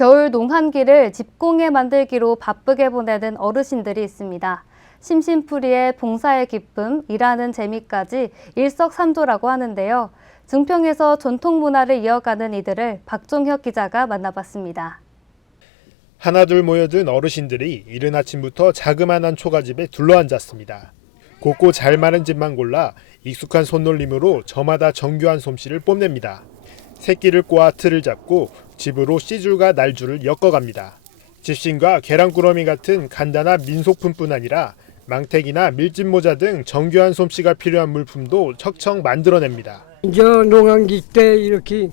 겨울 농한기를 집공예 만들기로 바쁘게 보내는 어르신들이 있습니다. 심심풀이의 봉사의 기쁨, 일하는 재미까지 일석삼조라고 하는데요. 증평에서 전통 문화를 이어가는 이들을 박종혁 기자가 만나봤습니다. 하나둘 모여든 어르신들이 이른 아침부터 자그마한 초가집에 둘러앉았습니다. 곱고 잘 마른 집만 골라 익숙한 손놀림으로 저마다 정교한 솜씨를 뽐냅니다. 새끼를 꼬아 틀을 잡고 집으로 씨줄과 날줄을 엮어갑니다. 집신과 계란꾸러미 같은 간단한 민속품뿐 아니라 망태기나 밀짚 모자 등 정교한 솜씨가 필요한 물품도 척척 만들어냅니다. 이제 농한기 때 이렇게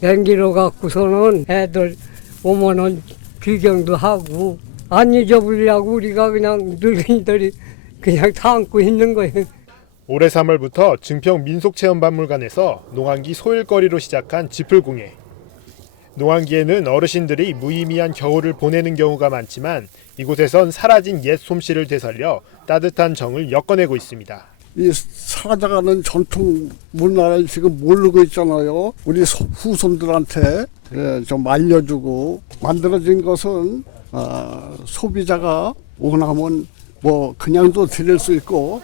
뱅기로 갖고서는 애들 오면은 귀경도 하고 안 잊어버리려고 우리가 그냥 늙은이들이 그냥 다 안고 있는 거예요. 올해 3월부터 증평 민속체험박물관에서 농한기 소일거리로 시작한 지풀공예. 농한기에는 어르신들이 무의미한 겨울을 보내는 경우가 많지만 이곳에선 사라진 옛 솜씨를 되살려 따뜻한 정을 엮어내고 있습니다. 이 사라져가는 전통 문화를 지금 모르고 있잖아요. 우리 소- 후손들한테 예, 좀 알려주고 만들어진 것은 아, 소비자가 원하면 뭐 그냥도 드릴 수 있고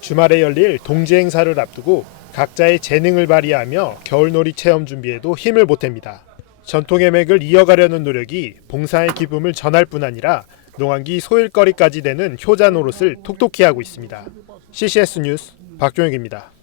주말에 열릴 동지 행사를 앞두고 각자의 재능을 발휘하며 겨울놀이 체험 준비에도 힘을 보탭니다. 전통의 맥을 이어가려는 노력이 봉사의 기쁨을 전할 뿐 아니라 농한기 소일거리까지 되는 효자 노릇을 톡톡히 하고 있습니다. CCS 뉴스 박종혁입니다.